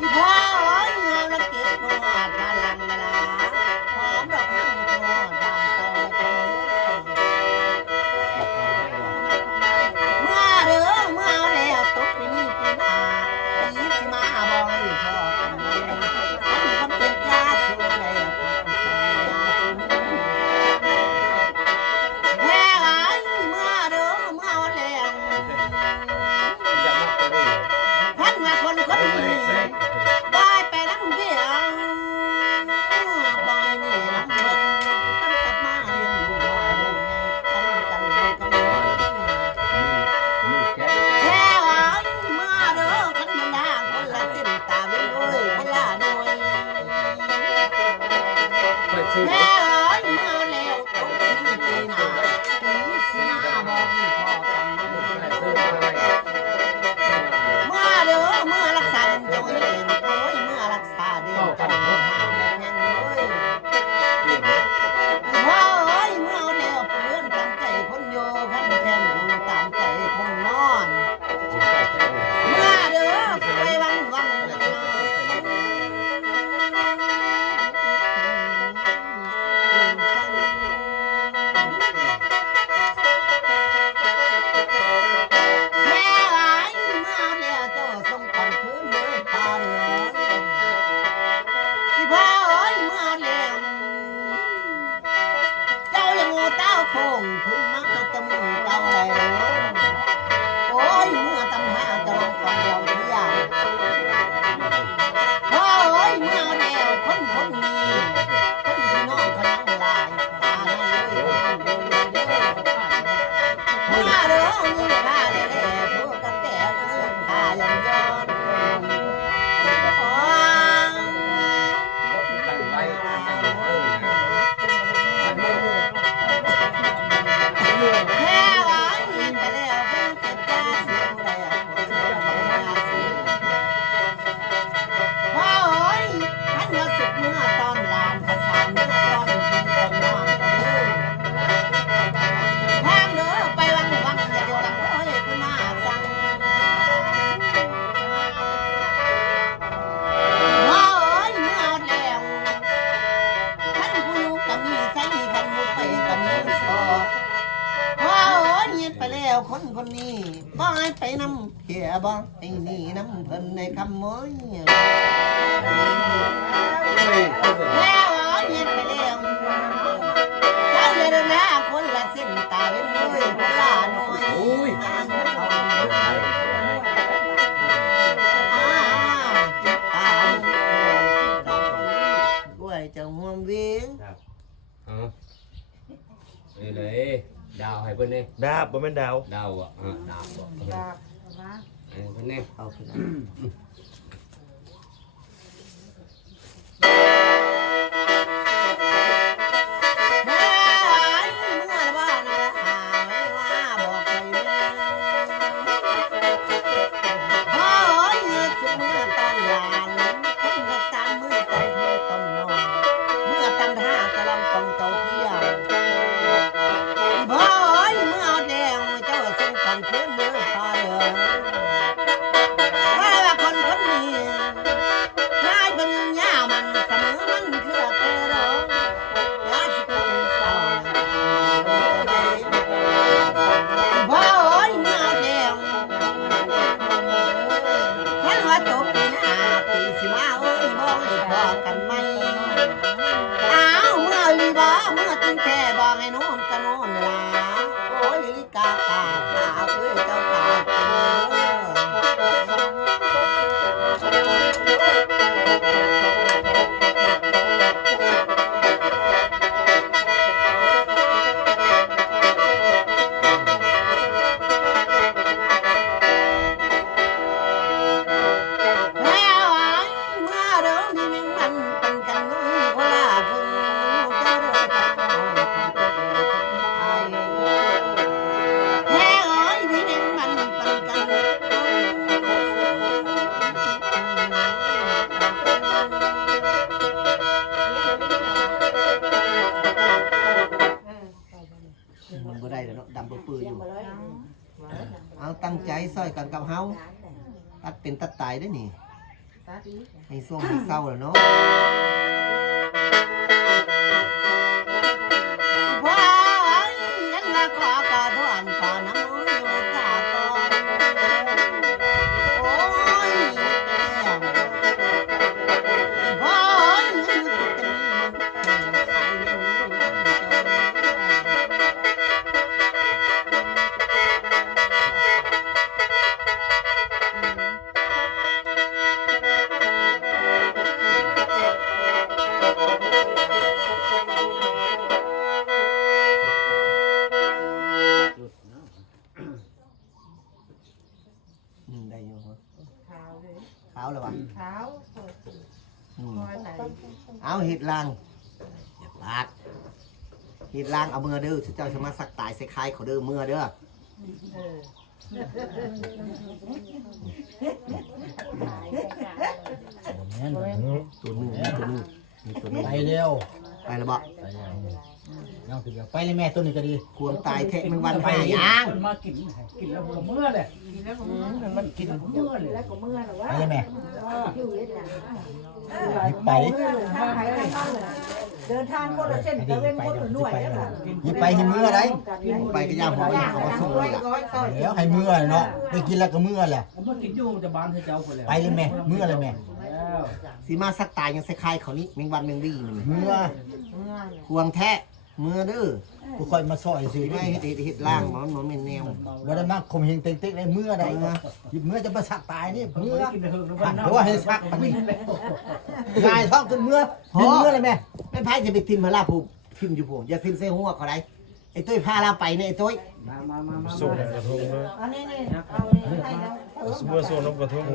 อีพ่อเอ้ยเงาละเก็บกวาดมาลังลาหอมดอกนั่งตัวดำเต่าเมื่อเด้อเมื่อแล้วตกปีนี้ปีหน้าปีสิมาบ่ให้พ่อกันเลยอันคำเป็นยาสูบได้ยาสูบแม่เอ้ยเมื่อเด้อเมื่อแล้วท่านว่าคนคนนี้บายไปน้ำเบี้ยบายนี่น้ำเบิ่งตั้งกลับมาเรียนรู้ว่าเรื่องไงตั้งกันกันแค่ว่าเมื่อเด้อขันมันด่างคนละเส้นตาเป็นด้วยคนละหน่วยแม่เอ้ยเมื่อแล้วตกปีนี้ปีหน้าปีสิมาบ่มีพ่อกันเมื่อเด้อเมื่อรักษาเจ้าเองโอ้ยเมื่อรักษาเด้อเจ้าหาแม่ยังเลยพ่อเอ้ยเมื่อแล้วเพื่อนตามใจคนโยขันแทนผู้ตามใจคนนอนเมื่อเด้อไปวังวังแม่เอ้ยเมื่อแล้วเจ้าส่งก่อนคืนเด้อตาเหลืองอีพ่อเอ้ยเมื่อแล้วเจ้ายังงูเต้าโค้งขึ้นมาจมูกเก่าอะไรโอ้ยเมื่อตำหาจะลองฟังเราทุกอย่างพ่อเอ้ยเมื่อแล้วคนคนนี้คนที่น้องพลังลายตาในเลยเมื่อเด้อมีผ้าแหล่ๆพวกกระแตเอื้อนผ้ายันย้อนโอ้แม่หวานยินไปแล้วเพิ่งเก็บยาเสียวแล้วพ่อเอ้ยท่านมาสุกเมื่อตอนลานภาษาเมื่อตอนกินตอนนอนกันเลยทางเด้อไปวังวังอย่าโดนดังเอ้ยขึ้นมาสั่งพ่อเอ้ยเมื่อแล้วท่านผู้อยู่กับมีใส่ขันมุกไปกับมีสอบพ่อเอ้ยยินไปแล้วคนคนนี้บ่ให้ไปนำเพียบ่ไอ้นี่น้ำเพิ่นในคำม้อยแล้วยินไปแล้วเจ้าอย่าเดินหน้าคนละเส้นตาเป็นด้วยคนละหน่วยจิตตากล้วยจะห่วงวิ่ง นี่เลยดาวให้เพิ่นนี่ ดาบบ่แม่นดาว ดาวอ่ะดาวอ่ะให้เพิ่นนี่ เอาขึ้นแม่เมื่อบ้านละหาไว้ว่าบอกไปเลยพ่อเอ้ยสุดเมื่อตอนหลานคนละสามมือตอนมือตอนนอนเมื่อตำท่าตะลำตองเต่าเที่ยวพ่อเอ้ยเมื่อแดงเจ้าส่งก่อนคืนเด้อพ่อเอ้ยว่าคนคนนี้นายเป็นย่ามันเสมอมันเพื่อเกลอยาสิเป็นเศร้าพ่อเอ้ยเมื่อแดงฉันว่าตกปีหน้าปีสิมาเอ้ยบ่ให้พอกันไหมอ้าวเมื่อลีบ่เมื่อตั้งแต่บอกให้โน่นก็โน่นล่ะโอ้ยลิกากาเอ้ยเจ้ากาแล้วไอ้เมื่อเดิมที่มันเป็นกันเลยคนละครึ่งเจ้าเดินทางไปแม่เอ้ยที่มันเป็นกันมันบ่ได้แล้วเนาะดำปื้ออยู่เอาตั้งใจซอยกันกับเฮาตัดเป็นตัดตายได้นี่ ให้ส่วงให้เศร้าแล้วเนาะพ่อยังมาขอกอดทวนขอน้ำมืออยู่สากอนโอ้ยพ่อยังจะมีมันขายเรื่องนี้ได้อยู่เหรอขาวเลยวะเอาเห็ดลางอย่าปากเห็ดลางเอามือเด้อเจ้าจะมาสักตายใส่คายเขาเด้อมือเด้อตัวนึงไปเร็ว ไปแล้วบ่ น้องถึงไปเลยแม่ตัวนี้ก็ดี ควงตายเทะมันวันหายาง มากินแล้วก็เมื่อเลยมันกินเมื่อเลยแล้วก็เมื่อเลยไปเลยแม่ไป เดินทางคนละเส้นตะเวนคนละหน่วยแล้วล่ะ ยิบไปให้เมื่อไร ไปก็ย่างหัวเขาก็สู้เลยล่ะ แล้วให้เมื่อเนาะไปกินแล้วก็เมื่อแหละ เมื่อกินอยู่จะบานให้เจ้าคนแล้ว ไปเลยแม่เมื่อเลยแม่ สีมาสักตายยังใส่คายเขานี้แมงวันแมงวี่มัน เมื่อ ควงแทะมือเด้อ กูค่อยมาซอยสิ ไม่เห็ดล่างมันเป็นแนว ว่าได้มากคมเฮงเต็งเต็กได้เมื่อใดหยิบเมื่อจะมาสักตายนี่เมื่อ กินเถิง ผ่านเพราะว่าให้สักมันง่ายท้องจนเมื่อเมื่อเลยแม่ เป็นไพ่จะไปทิมพระลาภูทิมอยู่ผมอย่าทิมเส้หัวเขาได้ไอ้ตุ้ยพาเราไปเนี่ยไอ้ตุ้ย มา ส่งกระทงเลย อันนี้เอาให้แล้ว เมื่อส่งน้ำกระทงเลย